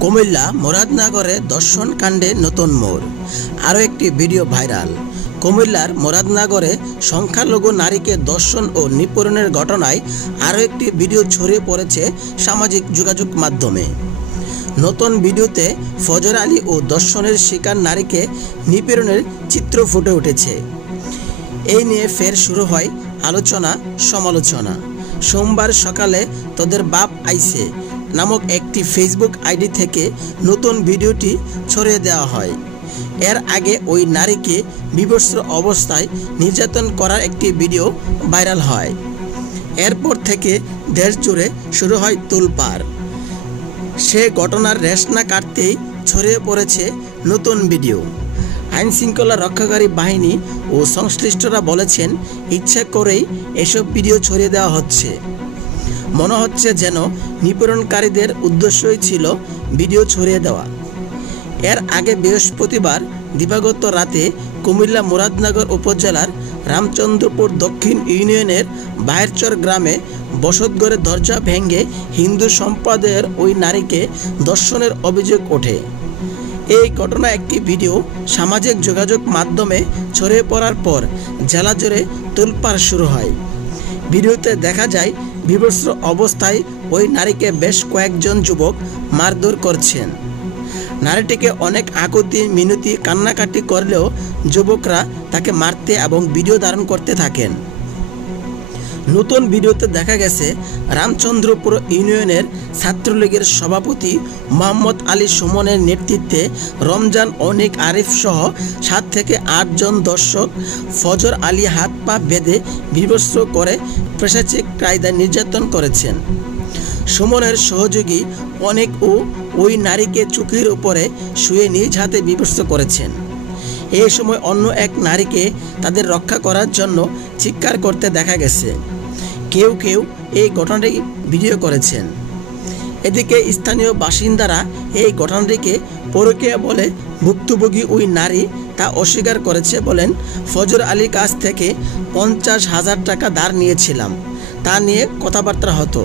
কুমিল্লা মুরাদনগরে দর্শন কাণ্ডে নতুন মোড়। আরও একটি ভিডিও ভাইরাল। কুমিল্লার মুরাদনগরে সংখ্যালঘু নারীকে দর্শন ও নিপীড়নের ঘটনায় আরও একটি ভিডিও ছড়িয়ে পড়েছে সামাজিক যোগাযোগ মাধ্যমে। নতুন ভিডিওতে ফজর আলী ও দর্শনের শিকার নারীকে নিপীড়নের চিত্র ফুটে উঠেছে। এই নিয়ে ফের শুরু হয় আলোচনা সমালোচনা। সোমবার সকালে তোদের বাপ আইছে নামক একটি ফেসবুক আইডি থেকে নতুন ভিডিওটি ছড়িয়ে দেওয়া হয়। এর আগে ওই নারীকে বিভৎস অবস্থায় নির্যাতন করার একটি ভিডিও ভাইরাল হয়। এরপর থেকে দেশ জুড়ে শুরু হয় তোলপাড়। সে ঘটনার রেশ না কাটতেই ছড়িয়ে পড়েছে নতুন ভিডিও। আইনশৃঙ্খলা রক্ষাকারী বাহিনী ও সংশ্লিষ্টরা বলেছেন, ইচ্ছা করেই এসব ভিডিও ছড়িয়ে দেওয়া হচ্ছে। মনে হচ্ছে যেন নিপীড়নকারীদের উদ্দেশ্যই ছিল ভিডিও ছড়িয়ে দেওয়া। এর আগে বৃহস্পতিবার দিবাগত রাতে কুমিল্লা মুরাদনগর উপজেলার রামচন্দ্রপুর দক্ষিণ ইউনিয়নের বাহেরচর গ্রামে বসতঘরের দরজা ভেঙে হিন্দু সম্প্রদায়ের ওই নারীকে ধর্ষণের অভিযোগ ওঠে। এই ঘটনা একটি ভিডিও সামাজিক যোগাযোগ মাধ্যমে ছড়িয়ে পড়ার পর জেলা জুড়ে তোলপাড় শুরু হয়। ভিডিওতে দেখা যায় বিভৎস অবস্থায় ওই নারীকে বেশ কয়েকজন যুবক মারধর করছেন। নারীটিকে অনেক আকুতি মিনতি কান্নাকাটি করলেও যুবকরা তাকে মারতে এবং ভিডিও ধারণ করতে থাকেন। নতুন ভিডিওতে দেখা গেছে রামচন্দ্রপুর ইউনিয়নের ছাত্রলীগের সভাপতি মোহাম্মদ আলী সুমনের নেতৃত্বে রমজান অনিক আরিফ সহ 7 থেকে 8 জন দর্শক ফজর আলী হাত পা বেঁধে বিভৎস করে পেশাচিক কায়দায় নির্যাতন করেছেন। সুমনের সহযোগী অনেক ওই নারীকে চোখের উপরে শুয়ে নিজ হাতে বিভৎস করেছেন। এই সময় অন্য এক নারীকে তাদের রক্ষা করার জন্য চিৎকার করতে দেখা গেছে। কেউ কেউ এই ঘটনাটি ভিডিও করেছেন। এদিকে স্থানীয় বাসিন্দারা এই ঘটনাটিকে পরকীয়া বলে ভুক্তভোগী ওই নারী তা অস্বীকার করেছে। বলেন, ফজর আলীর কাছ থেকে 50,000 টাকা ধার নিয়েছিলাম, তা নিয়ে কথাবার্তা হতো।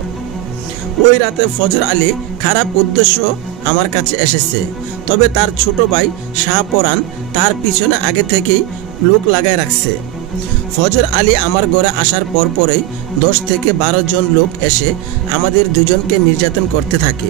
ওই রাতে ফজর আলী খারাপ উদ্দেশ্য আমার কাছে এসেছে, তবে তার ছোট ভাই শাহপরান তার পিছনে আগে থেকেই লোক লাগায় রাখছে। ফজর আলী আমার ঘরে আসার পরপরই 10 থেকে 12 জন লোক এসে আমাদের দুজনকে নির্যাতন করতে থাকে।